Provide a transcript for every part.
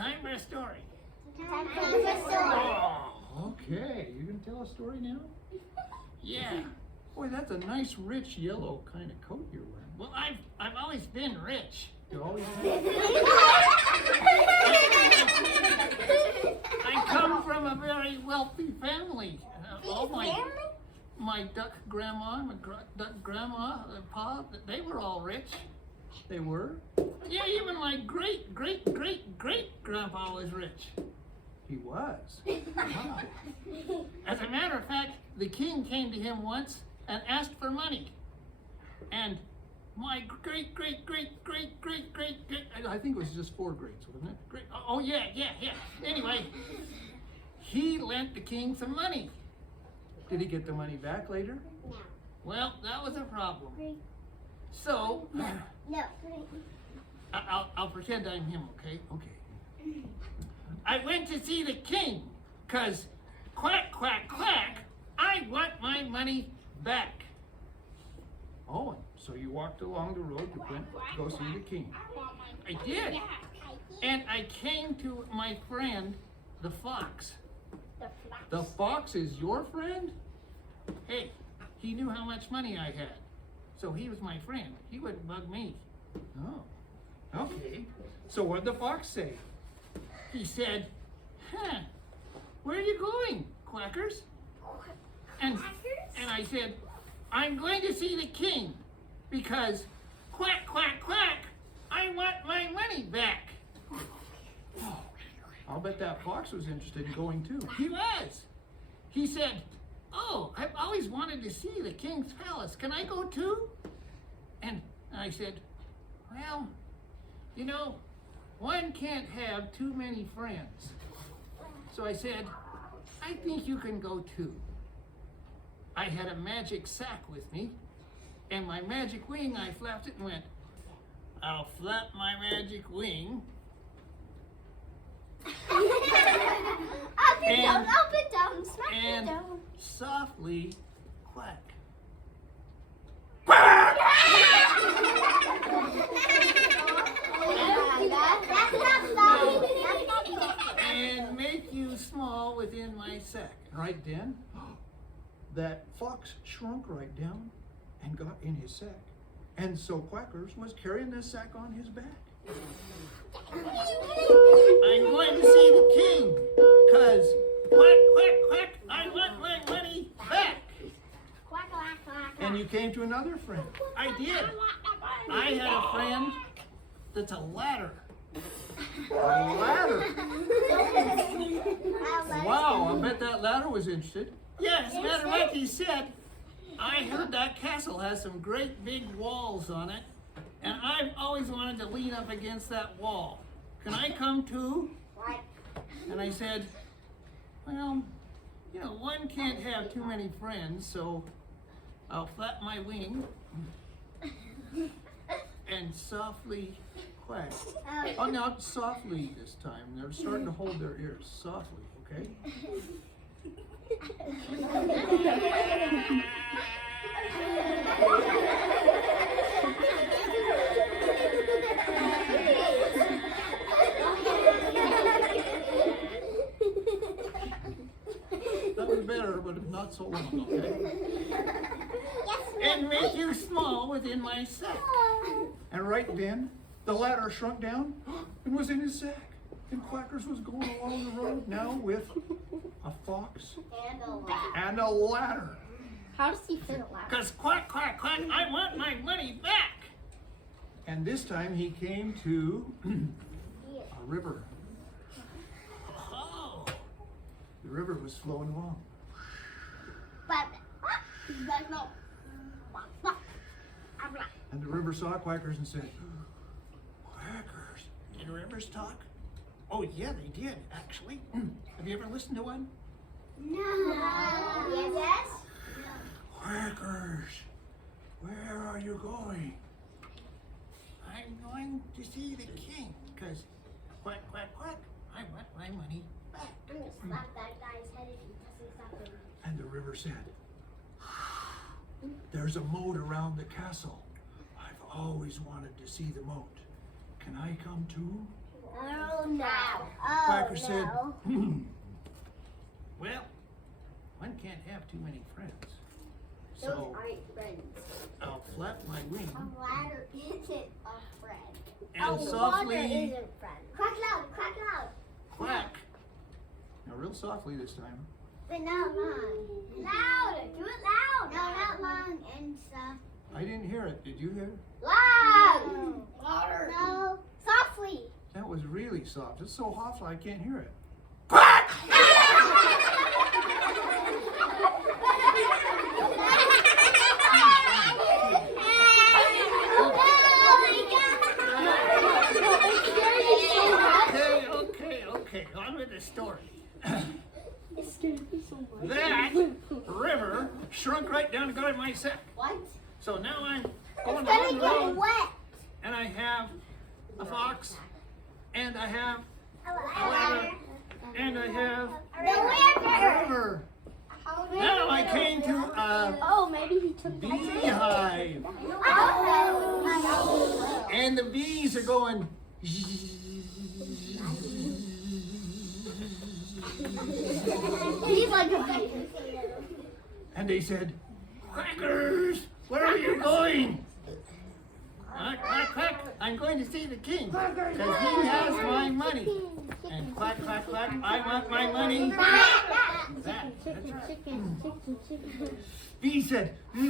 Time for a story. Time for a story. Oh, Okay, you gonna tell a story now? yeah. Boy, that's a nice, rich yellow kind of coat you're wearing. Well, I've always been rich. You always I come from a very wealthy family. All my duck grandma, duck grandma, pa, they were all rich. They were? Yeah, even my great grandpa was rich. He was. Wow. As a matter of fact, the king came to him once and asked for money. And my great, I think it was just 4 grades, wasn't it? oh yeah. Anyway, he lent the king some money. Did he get the money back later? No. Well, that was a problem. So, No. I'll pretend I'm him, okay? Okay. I went to see the king, 'cause quack, quack, quack, I want my money back. Oh, so you walked along the road to go see the king. I did. And I came to my friend, the fox. The fox is your friend? Hey, he knew how much money I had. So he was my friend. He wouldn't bug me. Oh, okay. So what'd the fox say? He said, where are you going, Quackers? And I said, I'm going to see the king because quack, quack, quack, I want my money back. I'll bet that fox was interested in going too. He was. He said, oh, I've always wanted to see the king's palace. Can I go too? And I said, well, you know, one can't have too many friends. So I said, I think you can go too. I had a magic sack with me, and my magic wing, I flapped it and went, I'll flap my magic wing. Up and down, smack And it down. softly quack. That's not funny. And make you small within my sack. Right then, that fox shrunk right down and got in his sack. And so Quackers was carrying this sack on his back. I'm going to see the king, 'cause quack, quack, quack, I want my money back. Quack, quack, quack. And you came to another friend. I did. I had a friend that's a ladder. A ladder. Wow, I bet that ladder was interested. Yeah, as a matter of fact, he said, I heard that castle has some great big walls on it, and I've always wanted to lean up against that wall. Can I come too? And I said, well, you know, one can't have too many friends, so I'll flap my wing and softly quack. Oh, now softly this time. They're starting to hold their ears. Softly, okay? That was better, but not so long, okay? And make you small within my sack. And right then, the ladder shrunk down and was in his sack. And Quackers was going along the road now with a fox and a ladder. How does he fit it loud? 'Cause quack, quack, quack, I want my money back. And this time he came to a river. Oh, The river was flowing along. And the river saw Quackers and said, Quackers. did rivers talk? Oh yeah, they did, actually. Have you ever listened to one? No. Yes. Quackers, where are you going? I'm going to see the king, 'cause quack, quack, quack, I want my money back. I'm gonna slap that guy's head if he doesn't stop it. And the river said, there's a moat around the castle. I've always wanted to see the moat. Can I come too? No. Oh no. Oh, Quacker said, no. Well, one can't have too many friends. Those So aren't friends. I'll flap my wing A ladder isn't a friend. and Water softly isn't friend. Quack loud, quack loud. quack. now real softly this time, But not long. Loud, do it loud. No, not long and stuff. I didn't hear it. Did you hear it? Loud. Louder. No, softly. That was really soft. It's so soft I can't hear it. Quack! Okay, on with the story. That river shrunk right down to go in my sack. What? So now I'm It's going gonna along the get road, wet. and I have a fox, and I have A ladder. and I have The a river. river. Now I came to a Oh, maybe he took beehive, Oh. and the bees are going. He's like a And they said, "Quackers, where are you going?" Quack, quack, I'm going to see the king, because he has my money. And quack, quack, quack, I want my money. That's right. Bee said, "We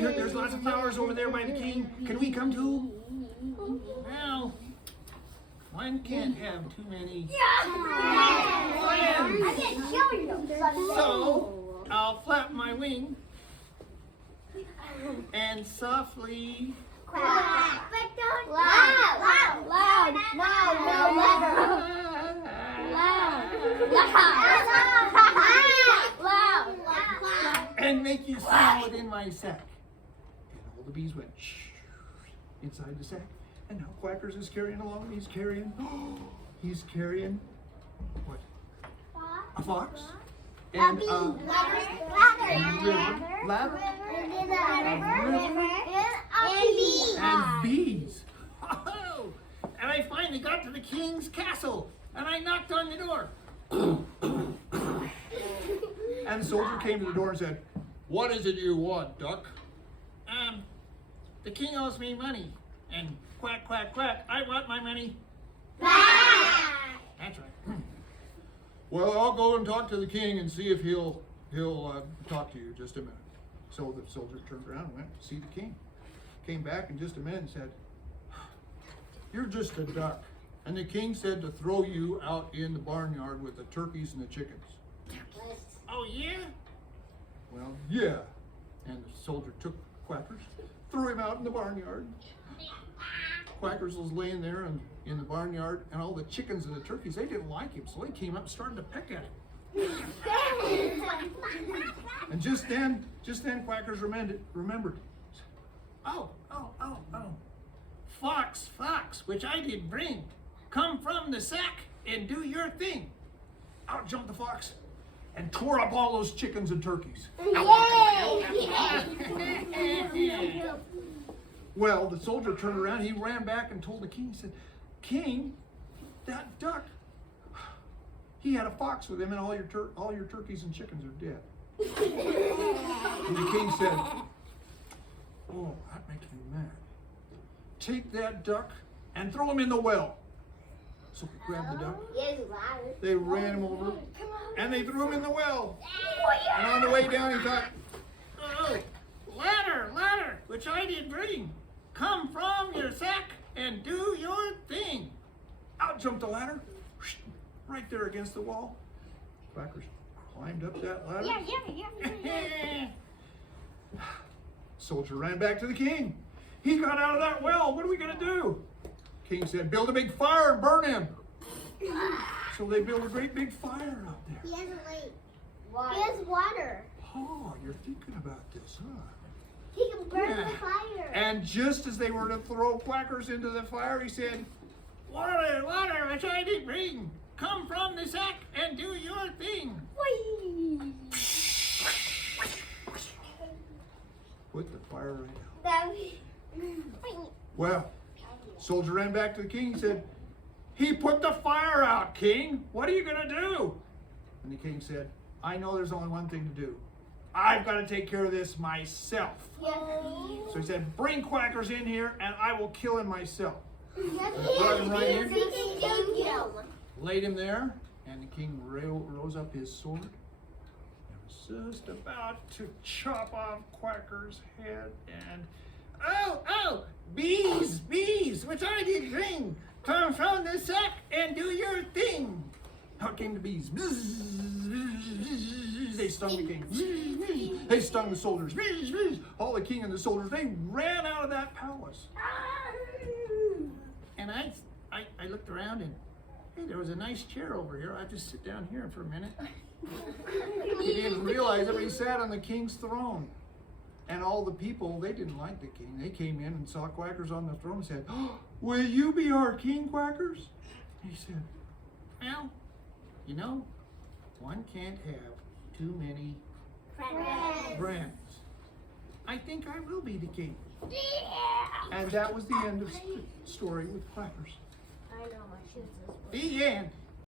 heard there's lots of flowers over there by the king. Can we come too?" Well, one can't have too many I can kill you. So I'll flap my wing and softly Quack. But don't loud. Loud. No, louder. Loud. and make you smell it in my sack. And all the bees went shh inside the sack. And now Quackers is carrying along. He's carrying what? A fox and a ladder and bees. Oh, and I finally got to the king's castle, and I knocked on the door. And the soldier came to the door and said, "What is it you want, duck?" The king owes me money, and quack, quack, quack, I want my money. That's right. Well, I'll go and talk to the king and see if he'll talk to you. Just a minute. So the soldier turned around and went to see the king. Came back in just a minute and said, "You're just a duck. And the king said to throw you out in the barnyard with the turkeys and the chickens." Oh, yeah? Well, yeah. And the soldier took Quackers, threw him out in the barnyard. Quackers was laying there in the barnyard, and all the chickens and the turkeys, they didn't like him, so they came up and started to peck at him. And just then Quackers remembered. Oh. Fox, which I did bring. Come from the sack and do your thing. Out jumped the fox and tore up all those chickens and turkeys. Well, the soldier turned around, he ran back and told the king, he said, "King, that duck, he had a fox with him, and all your turkeys and chickens are dead." And the king said, "Oh, that makes me mad. Take that duck and throw him in the well." So he grabbed the duck, they ran him over, and they threw him in the well. And on the way down, he thought, Oh, ladder, which I did bring. Come from your sack and do your thing. out jumped the ladder, right there against the wall. Quackers climbed up that ladder. Soldier ran back to the king. He got out of that well. What are we going to do? King said, "Build a big fire and burn him." So they built a great big fire out there. He has a lake. He has water. Oh, you're thinking about this, huh? He can burn Yeah. the fire. And just as they were to throw Quackers into the fire, he said, Water, which I did bring. Come from the sack and do your thing. put the fire right out. Well, soldier ran back to the king. He said, He put the fire out, King. What are you going to do? And the king said, I know there's only one thing to do. I've got to take care of this myself. Yes. So he said, bring Quackers in here and I will kill him myself. Yes. Brought him right in, Yes. laid him there, and the king rose up his sword and was just about to chop off Quacker's head and, oh, bees, which I did bring, come from the sack and do your thing. Out came the bees. They stung the king. They stung the soldiers. All the king and the soldiers, they ran out of that palace. And I looked around and, hey, there was a nice chair over here. I'll just sit down here for a minute. He didn't realize that he sat on the king's throne. And all the people, they didn't like the king. They came in and saw Quackers on the throne and said, oh, will you be our king, Quackers? He said, well, you know, one can't have too many friends. I think I will be the king. And that was the end of the story with Quackers. I know my shoes. The end.